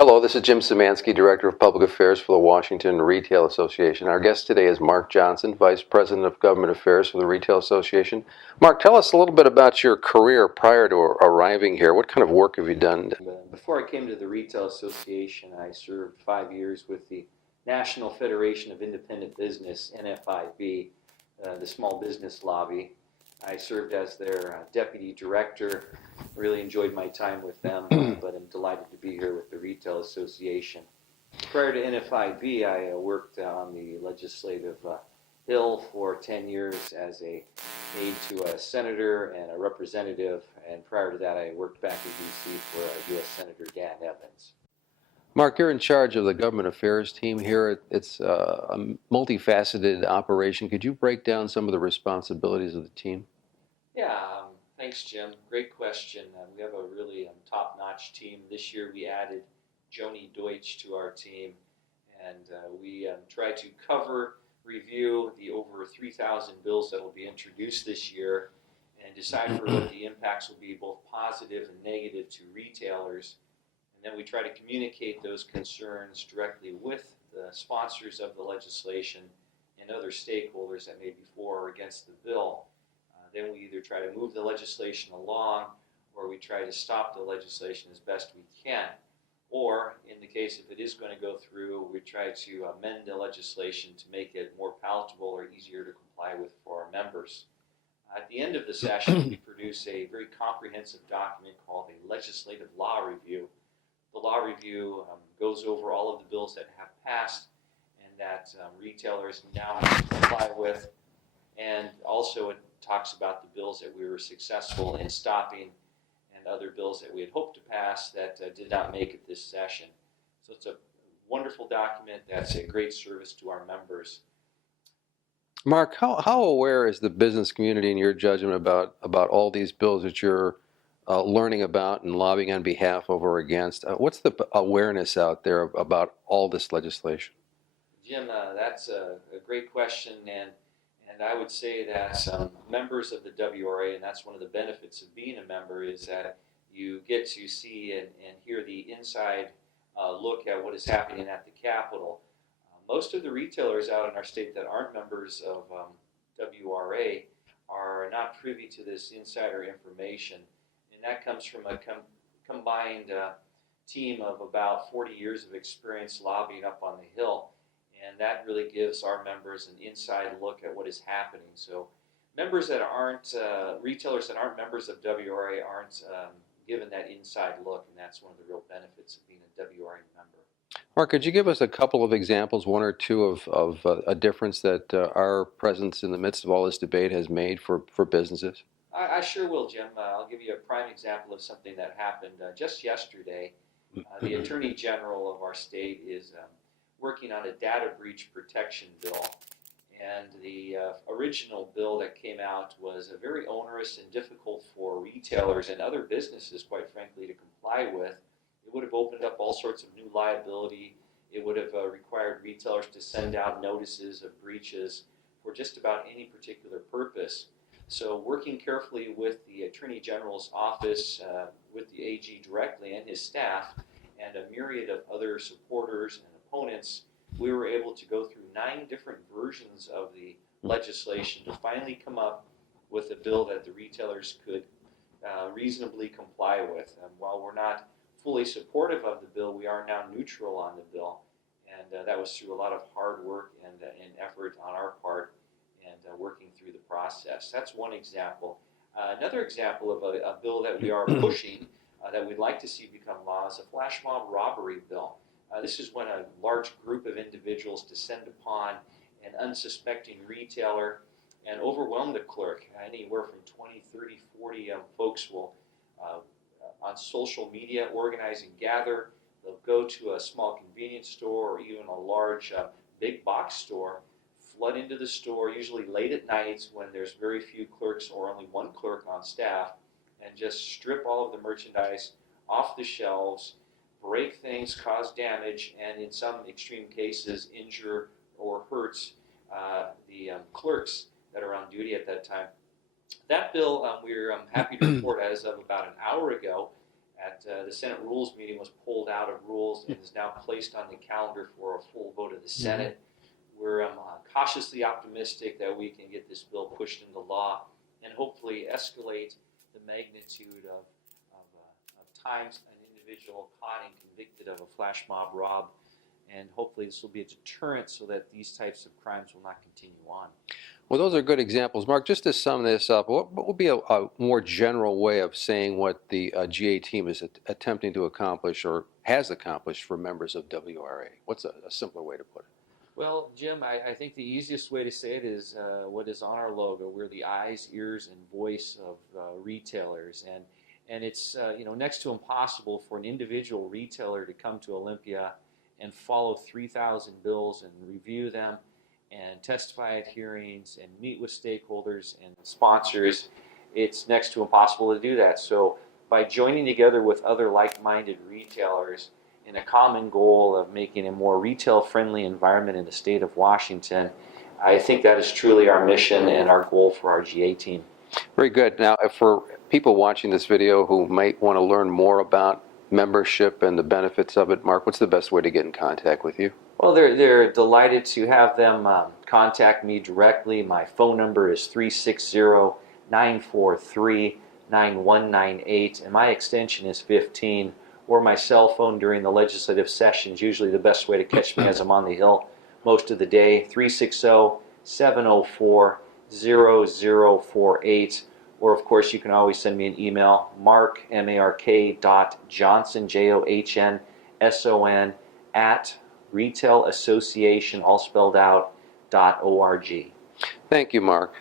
Hello, this is Jim Szymanski, Director of Public Affairs for the Washington Retail Association. Our guest today is Mark Johnson, Vice President of Government Affairs for the Retail Association. Mark, tell us a little bit about your career prior to arriving here. What kind of work have you done? Before I came to the Retail Association, I served 5 years with the National Federation of Independent Business, NFIB, the small business lobby. I served as their deputy director. Really enjoyed my time with them, but I'm delighted to be here with the Retail Association. Prior to NFIB, I worked on the legislative Hill for 10 years as a aide to a senator and a representative, and prior to that I worked back in D.C. for U.S. Senator Dan Evans. Mark, you're in charge of the government affairs team here. It's a multifaceted operation. Could you break down some of the responsibilities of the team? Yeah, thanks, Jim. Great question. We have a really top-notch team. This year we added Joni Deutsch to our team, and we try to cover, review the over 3,000 bills that will be introduced this year and decipher what the impacts will be, both positive and negative, to retailers. And then we try to communicate those concerns directly with the sponsors of the legislation and other stakeholders that may be for or against the bill. Then we either try to move the legislation along or we try to stop the legislation as best we can. Or, in the case if it is going to go through, we try to amend the legislation to make it more palatable or easier to comply with for our members. At the end of the session, we produce a very comprehensive document called a legislative law review. The law review goes over all of the bills that have passed and that retailers now have to comply with, and also it talks about the bills that we were successful in stopping and other bills that we had hoped to pass that did not make it this session. So it's a wonderful document that's a great service to our members. Mark, how aware is the business community in your judgment about all these bills that you're learning about and lobbying on behalf of or against? What's the awareness out there about all this legislation? Jim, that's a great question, and I would say that members of the WRA, and that's one of the benefits of being a member, is that you get to see and hear the inside look at what is happening at the Capitol. Most of the retailers out in our state that aren't members of WRA are not privy to this insider information, and that comes from a combined team of about 40 years of experience lobbying up on the Hill. And that really gives our members an inside look at what is happening. So members that aren't, retailers that aren't members of WRA aren't given that inside look, and that's one of the real benefits of being a WRA member. Mark, could you give us a couple of examples, one or two, of a difference that our presence in the midst of all this debate has made for businesses? I sure will, Jim. I'll give you a prime example of something that happened just yesterday. The Attorney General of our state is working on a data breach protection bill, and the original bill that came out was very onerous and difficult for retailers and other businesses, quite frankly, to comply with. It would have opened up all sorts of new liability. It would have required retailers to send out notices of breaches for just about any particular purpose. So working carefully with the Attorney General's office, with the AG directly and his staff, and a myriad of other supporters and opponents, we were able to go through 9 different versions of the legislation to finally come up with a bill that the retailers could reasonably comply with. While we're not fully supportive of the bill, we are now neutral on the bill, and that was through a lot of hard work and effort on our part and working through the process. That's one example. Another example of a bill that we are pushing that we'd like to see become law is a flash mob robbery bill. This is when a large group of individuals descend upon an unsuspecting retailer and overwhelm the clerk. Anywhere from 20, 30, 40 folks will, on social media, organize and gather. They'll go to a small convenience store or even a large big box store, flood into the store, usually late at night when there's very few clerks or only one clerk on staff, and just strip all of the merchandise off the shelves, break things, cause damage, and in some extreme cases injure or hurts the clerks that are on duty at that time. That bill, we're happy to report, as of about an hour ago, at the Senate Rules meeting was pulled out of rules and is now placed on the calendar for a full vote of the Senate. We're cautiously optimistic that we can get this bill pushed into law and hopefully escalate the magnitude of times an individual caught and convicted of a flash mob rob, and hopefully this will be a deterrent so that these types of crimes will not continue on. Well, those are good examples. Mark, just to sum this up, what would be a more general way of saying what the GA team is attempting to accomplish or has accomplished for members of WRA? What's a simpler way to put it? Well, Jim, I think the easiest way to say it is what is on our logo. We're the eyes, ears, and voice of retailers, and it's next to impossible for an individual retailer to come to Olympia and follow 3,000 bills and review them and testify at hearings and meet with stakeholders and sponsors. It's next to impossible to do that. So by joining together with other like-minded retailers in a common goal of making a more retail-friendly environment in the state of Washington, I think that is truly our mission and our goal for our GA team. Very good. Now, for people watching this video who might want to learn more about membership and the benefits of it, Mark, what's the best way to get in contact with you? Well, they're delighted to have them contact me directly. My phone number is 360-943-9198, and my extension is 15, or my cell phone during the legislative sessions, usually the best way to catch me as I'm on the Hill most of the day, 360-704-0048. Or, of course, you can always send me an email, mark, mark.johnson, JOHNSON, at retailassociation, all spelled out, .org. Thank you, Mark.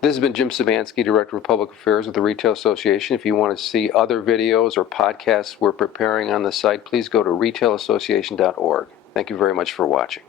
This has been Jim Savansky, Director of Public Affairs with the Retail Association. If you want to see other videos or podcasts we're preparing on the site, please go to retailassociation.org. Thank you very much for watching.